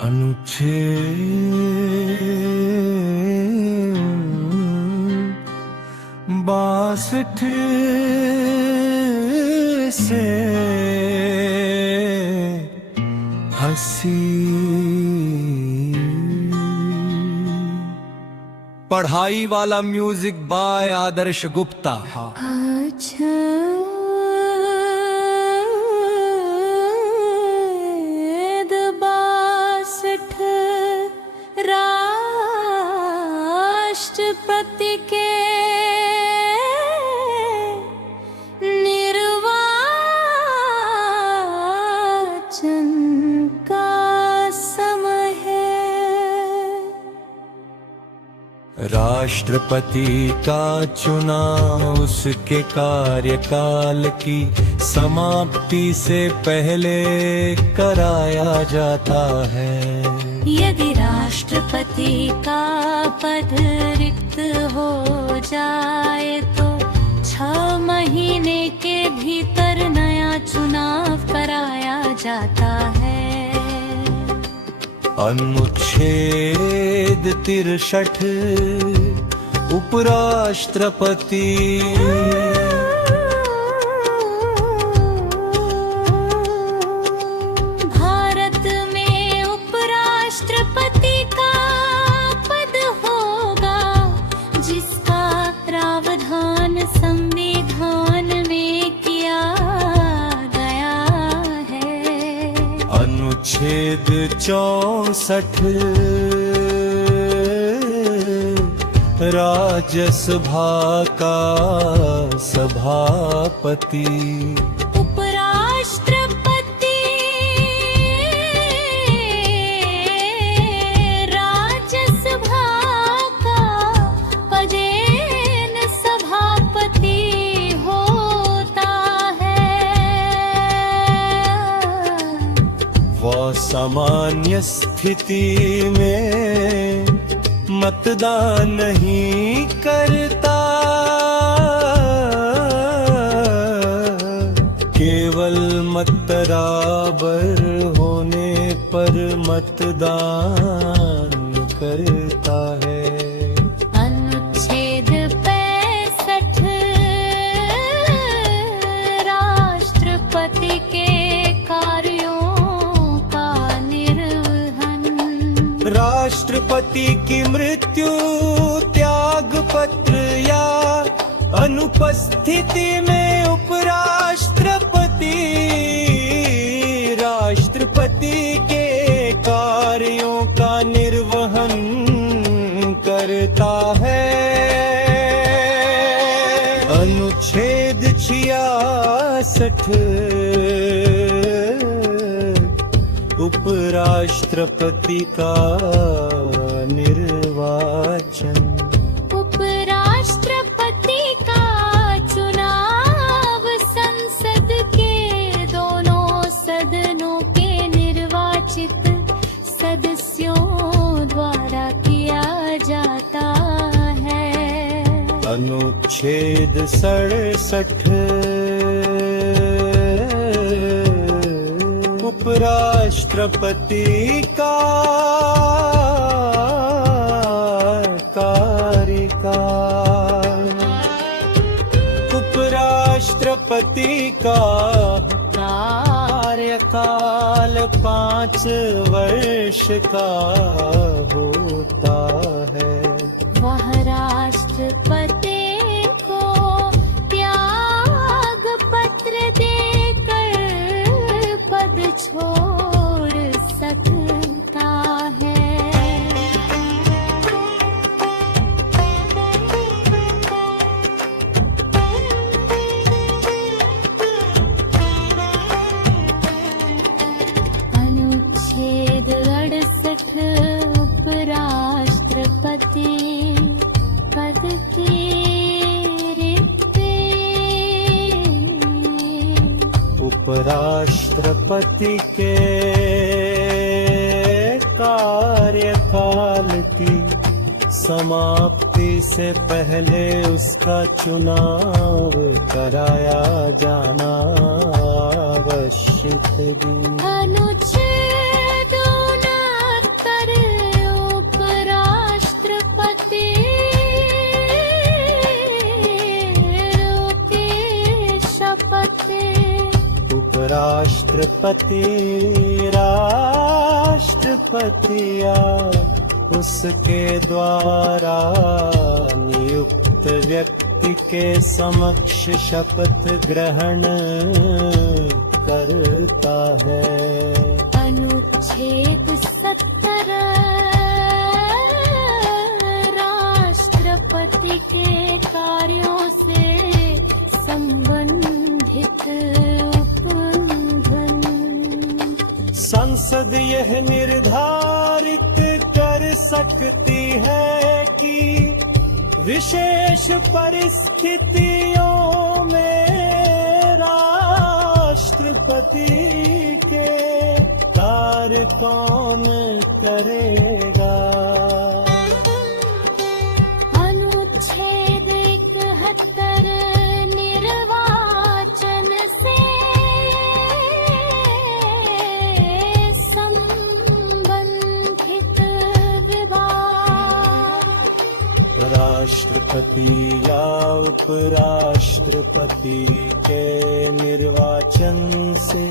अनुच्छेद 62 से 80। पढ़ाई वाला म्यूजिक बाय आदर्श गुप्ता। राष्ट्रपति के निर्वाचन का समय है। राष्ट्रपति का चुनाव उसके कार्यकाल की समाप्ति से पहले कराया जाता है। यदि राष्ट्रपति का पद रिक्त हो जाए तो 6 महीने के भीतर नया चुनाव कराया जाता है। अनुच्छेद 63 उपराष्ट्रपति। अनुच्छेद 64 राज्यसभा का सभापति। उपराष्ट्रपति राज्यसभा का पदेन सभापति होता है। वह सामान्य स्थिति में मतदान नहीं करता, केवल मत बराबर होने पर मतदान करता है। अनुच्छेद 65 राष्ट्रपति के राष्ट्रपति की मृत्यु, त्याग पत्र या अनुपस्थिति में उपराष्ट्रपति राष्ट्रपति के कार्यों का निर्वहन करता है। अनुच्छेद 66 उपराष्ट्रपति का निर्वाचन। उपराष्ट्रपति का चुनाव संसद के दोनों सदनों के निर्वाचित सदस्यों द्वारा किया जाता है। अनुच्छेद 67 उपराष्ट्रपति का कार्यकाल। उपराष्ट्रपति का कार्यकाल 5 वर्ष का होता है। वह राष्ट्रपति को त्याग पत्र देकर पद छोड़ सकता है। अनुच्छेद 68 उपराष्ट्रपति पद की रिक्ति। उपराष्ट्रपति के कार्यकाल की समाप्ति से पहले उसका चुनाव कराया जाना आवश्यक भी। अनुच्छेद राष्ट्रपति राष्ट्रपति या उसके द्वारा नियुक्त व्यक्ति के समक्ष शपथ ग्रहण करता है। अनुच्छेद 17 राष्ट्रपति के कार्यों से संबंधित उपबंधन। संसद यह निर्धारित कर सकती है कि विशेष परिस्थितियों में राष्ट्रपति के कार्य कौन करेगा। अनुच्छेद 71 निर्वाचन से संबंधित विभाग। राष्ट्रपति या उपराष्ट्रपति के निर्वाचन से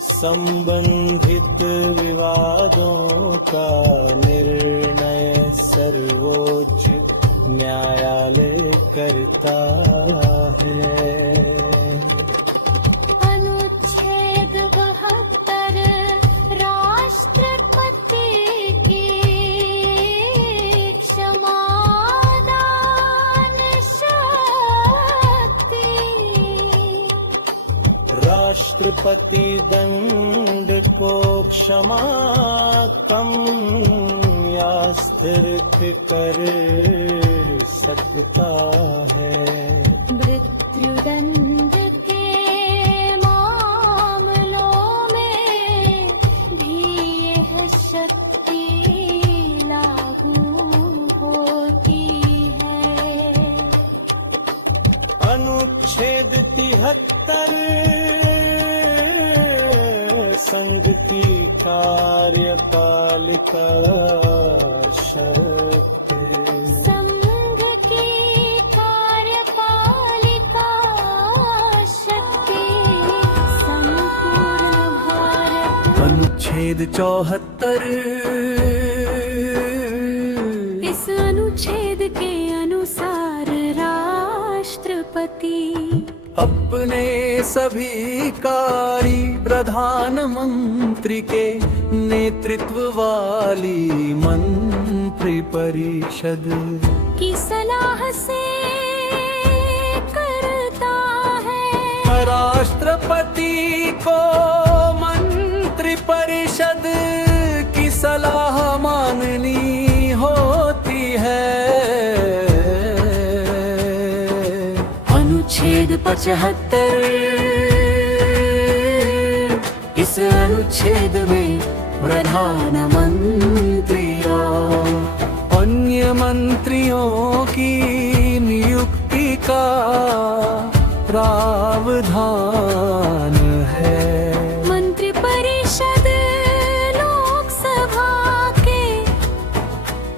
संबंधित विवादों का निर्णय सर्वोच्च न्यायालय करता है। अनुच्छेद 72 राष्ट्रपति की क्षमादान शक्ति। राष्ट्रपति दंड को क्षमा कम या स्थिर कर सकता है। मृत्युदंड के मामलों में भी यह शक्ति लागू होती है। अनुच्छेद 73 संघ की कार्यपालिका शक्ति। संघ की कार्यपालिका शक्ति संपूर्ण भारत। अनुच्छेद 74 इस अनुच्छेद के अनुसार राष्ट्रपति अपने सभी कार्य प्रधानमंत्री के नेतृत्व वाली मंत्रिपरिषद की सलाह से करता है। राष्ट्रपति को मंत्रिपरिषद की सलाह माननी होती है। अनुच्छेद 75 इस अनुच्छेद में प्रधानमंत्रियों अन्य मंत्रियों की नियुक्ति का प्रावधान है। मंत्रिपरिषद लोकसभा के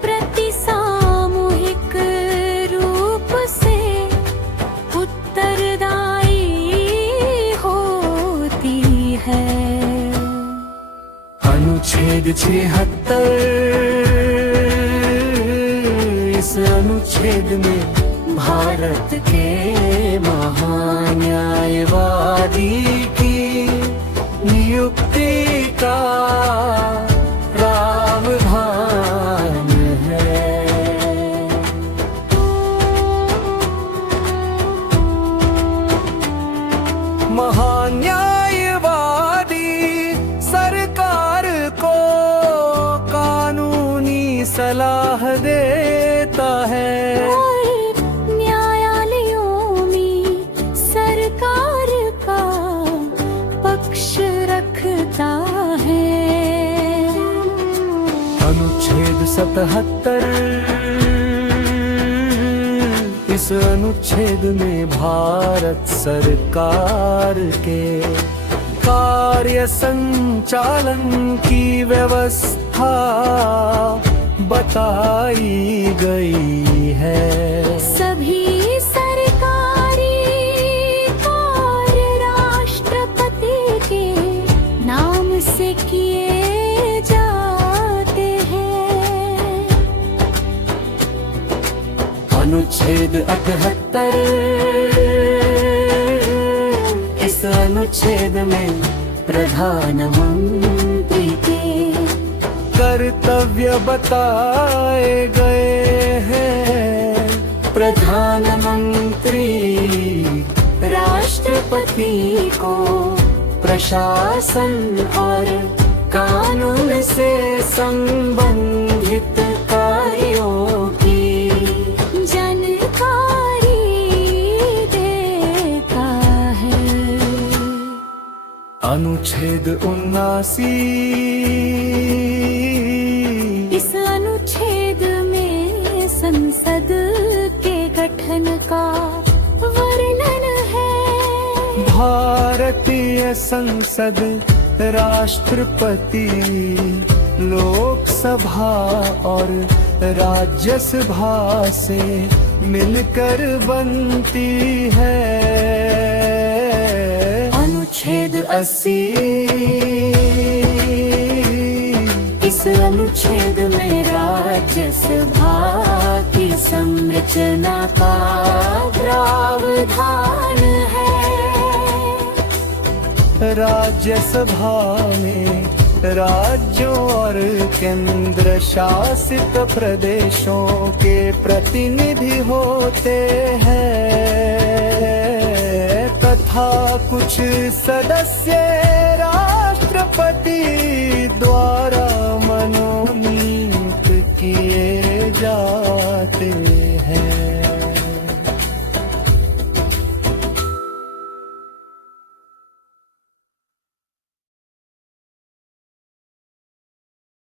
प्रति सामूहिक रूप से उत्तरदायी होती है। अनुच्छेद 76 इस अनुच्छेद में भारत के महान्यायवादी की नियुक्ति का प्रावधान है। महान्यायवादी सरकार को कानूनी सलाह देता है। और न्यायालयों में सरकार का पक्ष रखता है। अनुच्छेद 77 इस अनुच्छेद में भारत सरकार के कार्य संचालन की व्यवस्था बताई गई है। सभी सरकारी कार्य राष्ट्रपति से किए जाते हैं। अनुच्छेद 78, इस अनुच्छेद में प्रधानमंत्री के कर्तव्य बताए गए हैं। प्रधानमंत्री राष्ट्रपति को प्रशासन और कानून से संबंधित कार्यों की जानकारी देता है। अनुच्छेद 79, इस अनुच्छेद में संसद के गठन का वर्णन है। भारतीय संसद राष्ट्रपति, लोकसभा और राज्यसभा से मिलकर बनती है। अनुच्छेद 80, इस अनुच्छेद में राज्यसभा की संरचना का प्रावधान है। राज्यसभा में राज्यों और केंद्र शासित प्रदेशों के प्रतिनिधि होते हैं तथा कुछ सदस्य राष्ट्रपति